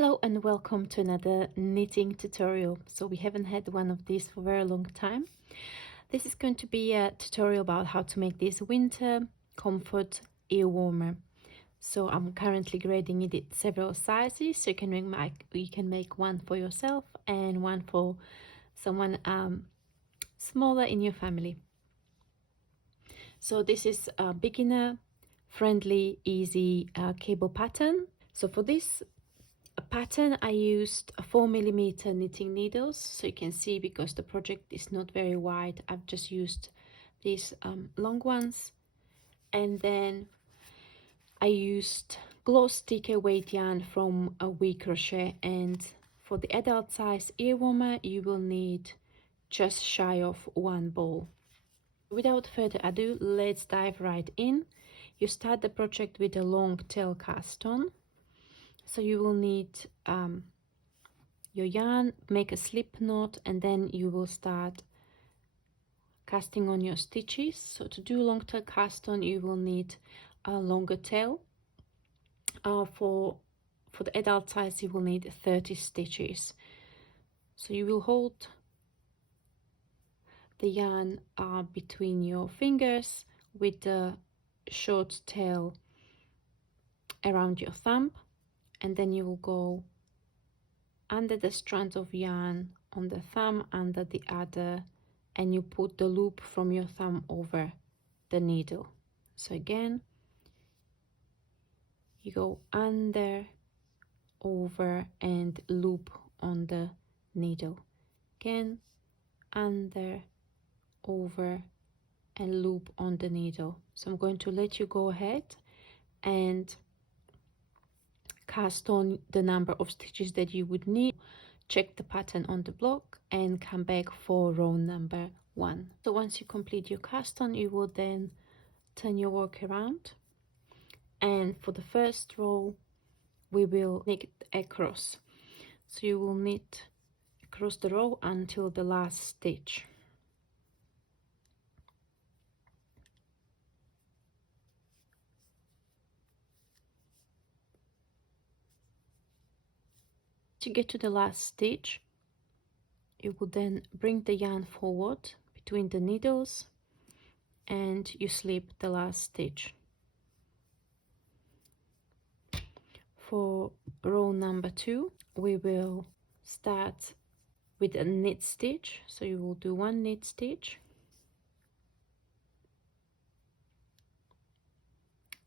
Hello and welcome to another knitting tutorial. So we haven't had one of these for a very long time. This is going to be a tutorial about how to make this winter comfort ear warmer. So I'm currently grading it in several sizes, so you can make one for yourself and one for someone smaller in your family. So this is a beginner friendly, easy cable pattern. So for this pattern I used 4mm knitting needles, so you can see, because the project is not very wide, I've just used these long ones. And then I used gloss sticker weight yarn from a We Crochet, and for the adult size ear warmer you will need just shy of 1 ball. Without further ado, let's dive right in. You start the project with a long tail cast on. So you will need your yarn, make a slip knot, and then you will start casting on your stitches. So to do long tail cast on you will need a longer tail. For the adult size you will need 30 stitches. So you will hold the yarn between your fingers with the short tail around your thumb, and then you will go under the strand of yarn on the thumb, under the other, and you put the loop from your thumb over the needle. So again, you go under, over, and loop on the needle. Again, under, over, and loop on the needle. So I'm going to let you go ahead and cast on the number of stitches that you would need. Check the pattern on the block and come back for row number 1. So once you complete your cast on, you will then turn your work around, and for the first row we will knit across. So you will knit across the row until the last stitch. To get to the last stitch, you will then bring the yarn forward between the needles and you slip the last stitch. For row number 2 we will start with a knit stitch, so you will do 1 knit stitch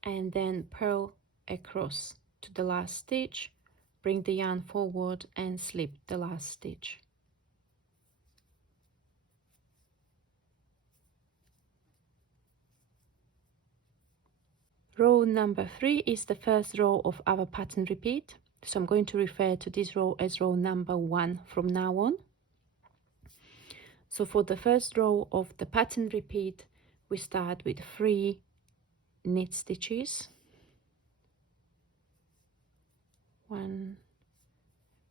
and then purl across to the last stitch, bring the yarn forward and slip the last stitch. Row number 3 is the first row of our pattern repeat, so I'm going to refer to this row as row number 1 from now on. So for the first row of the pattern repeat we start with 3 knit stitches, 1,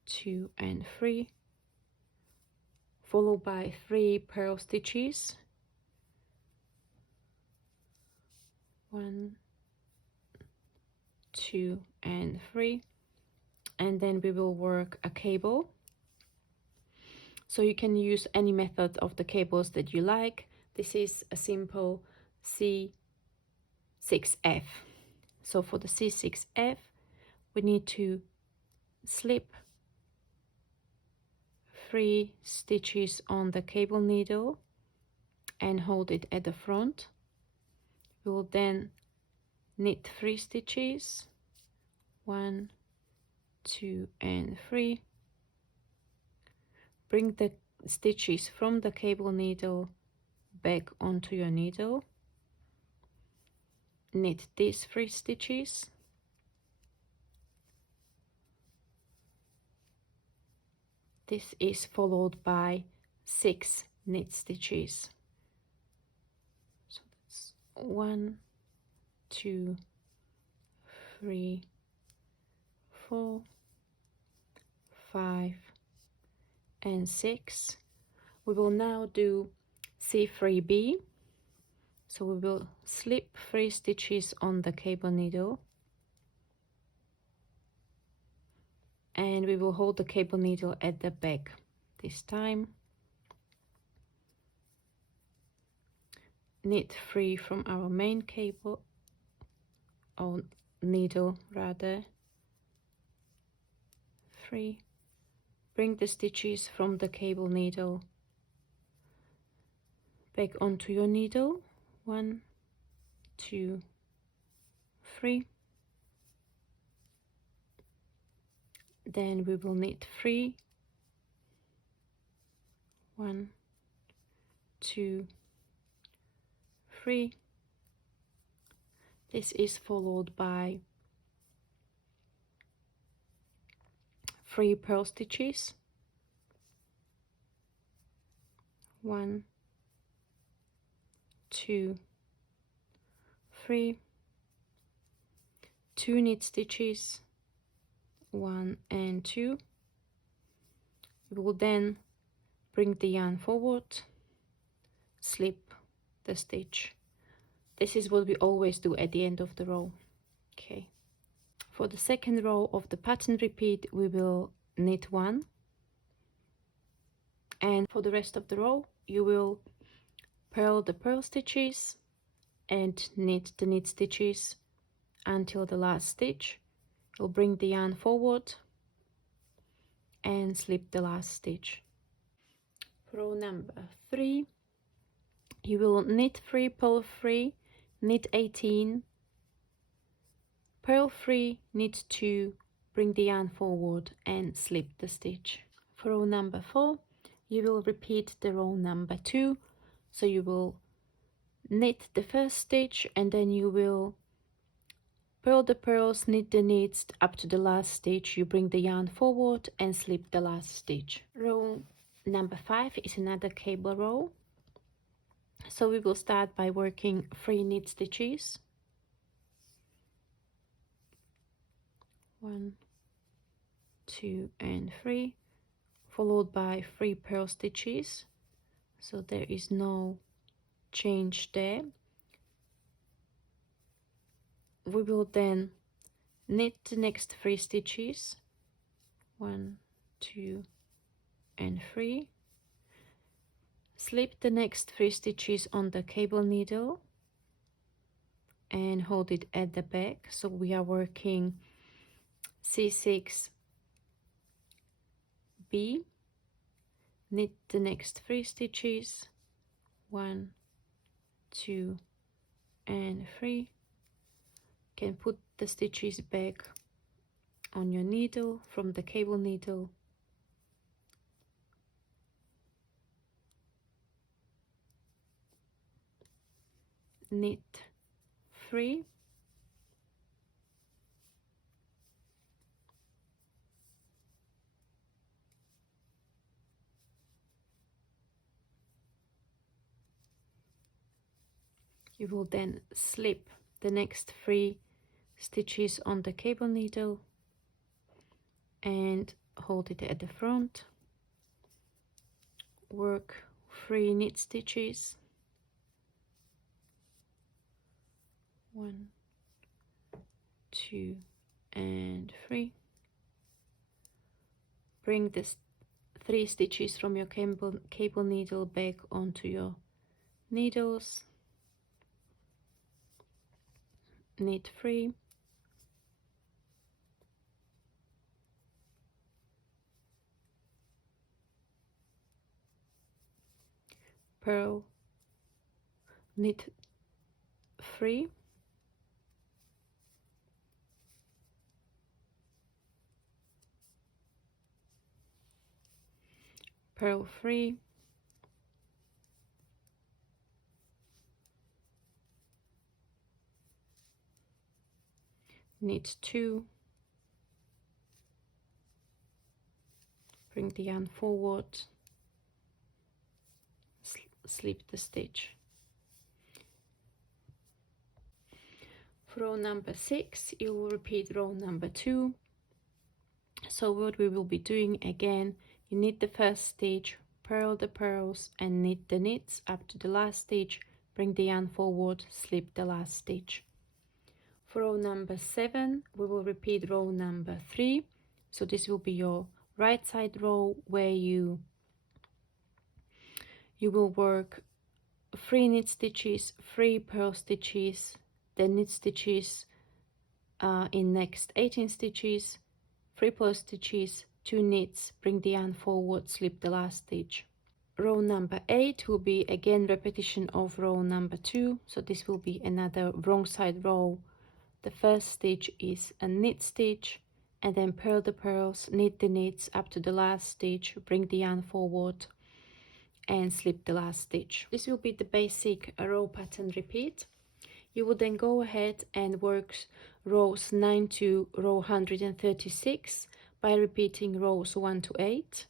2 and 3, followed by 3 purl stitches, 1, 2 and 3, and then we will work a cable. So you can use any method of the cables that you like. This is a simple C6F. So for the C6F we need to slip 3 stitches on the cable needle and hold it at the front. We will then knit 3 stitches, 1, 2 and 3, bring the stitches from the cable needle back onto your needle, knit these 3 stitches, this is followed by 6 knit stitches. So that's 1, 2, 3, 4, 5 and 6. We will now do C3B. So we will slip 3 stitches on the cable needle and we will hold the cable needle at the back this time. Knit 3 from our main cable, or needle rather, 3. Bring the stitches from the cable needle back onto your needle, 1, 2, 3. Then we will knit 3, 1, 2, 3. This is followed by 3 purl stitches, 1, 2, 3, 2 knit stitches, 1 and 2. We will then bring the yarn forward, slip the stitch. This is what we always do at the end of the row. Okay. For the second row of the pattern repeat, we will knit 1, and for the rest of the row you will purl the purl stitches and knit the knit stitches until the last stitch. You'll bring the yarn forward and slip the last stitch. Row number 3, you will knit 3, purl 3, knit 18, purl 3, knit 2, bring the yarn forward and slip the stitch. For row number 4, you will repeat the row number 2, so you will knit the first stitch and then you will purl the purls, knit the knits up to the last stitch. You bring the yarn forward and slip the last stitch. Row number 5 is another cable row, so we will start by working 3 knit stitches, 1, 2 and 3, followed by 3 purl stitches, so there is no change there. We will then knit the next 3 stitches, 1, 2 and 3, slip the next 3 stitches on the cable needle and hold it at the back, so we are working C6 B. Knit the next 3 stitches, 1, 2 and 3. Can put the stitches back on your needle from the cable needle, knit 3, you will then slip the next 3 stitches on the cable needle and hold it at the front, work 3 knit stitches, 1, 2 and 3, bring the 3 stitches from your cable needle back onto your needles, knit 3, purl, knit 3, purl 3, knit 2, bring the yarn forward, slip the stitch. For row number 6, you will repeat row number 2. So what we will be doing again, you knit the first stitch, purl the purls and knit the knits up to the last stitch, bring the yarn forward, slip the last stitch. For row number 7, we will repeat row number 3, So this will be your right side row where you will work 3 knit stitches, 3 purl stitches, then knit stitches in next 18 stitches, 3 purl stitches, 2 knits, bring the yarn forward, slip the last stitch. Row number 8 will be again repetition of row number 2, so this will be another wrong side row. The first stitch is a knit stitch, and then purl the purls, knit the knits up to the last stitch, bring the yarn forward and slip the last stitch. This will be the basic row pattern repeat. You will then go ahead and work rows 9 to row 136 by repeating rows 1 to 8.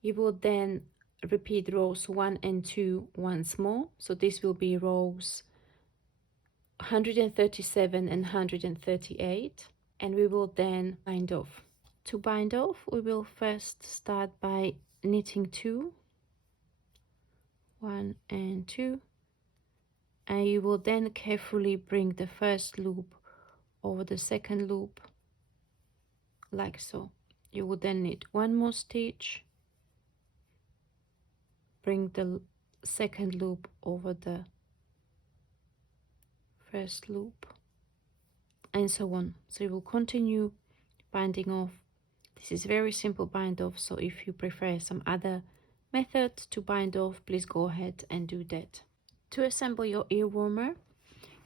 You will then repeat rows 1 and 2 once more, so this will be rows 137 and 138, and we will then bind off. To bind off, we will first start by knitting 2, 1 and 2, and you will then carefully bring the first loop over the second loop like so. You will then knit 1 more stitch, bring the second loop over the first loop, and so on. So you will continue binding off. This is very simple bind off, so if you prefer some other method to bind off, please go ahead and do that. To assemble your ear warmer,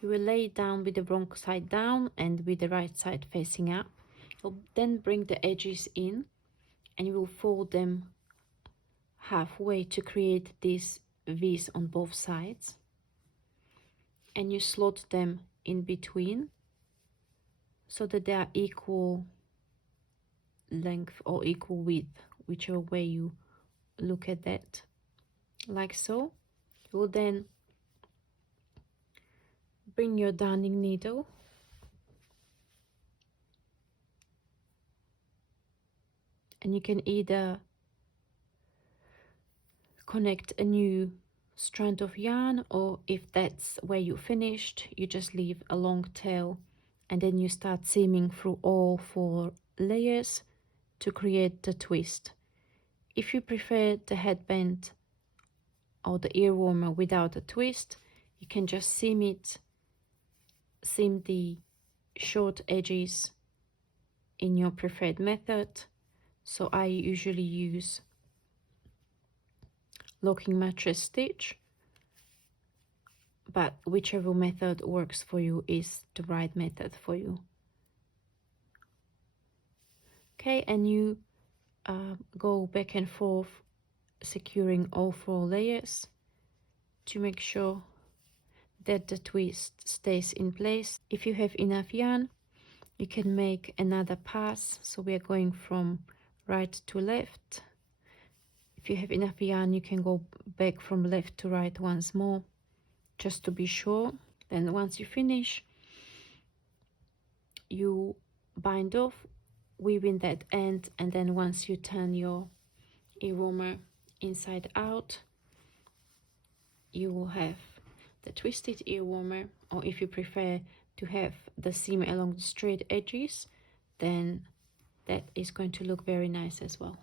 you will lay it down with the wrong side down and with the right side facing up. You'll then bring the edges in and you will fold them halfway to create these V's on both sides, and you slot them in between so that they are equal length or equal width, whichever way you look at that, like so. You will then bring your darning needle and you can either connect a new strand of yarn, or if that's where you finished, you just leave a long tail and then you start seaming through all 4 layers to create the twist. If you prefer the headband or the ear warmer without a twist, you can just seam the short edges in your preferred method. So I usually use locking mattress stitch, but whichever method works for you is the right method for you. Okay, and you go back and forth securing all 4 layers to make sure that the twist stays in place. If you have enough yarn, you can make another pass, so we are going from right to left. If you have enough yarn, you can go back from left to right once more, just to be sure. Then once you finish, you bind off, weave in that end, and then once you turn your ear warmer inside out, you will have the twisted ear warmer. Or if you prefer to have the seam along the straight edges, then that is going to look very nice as well.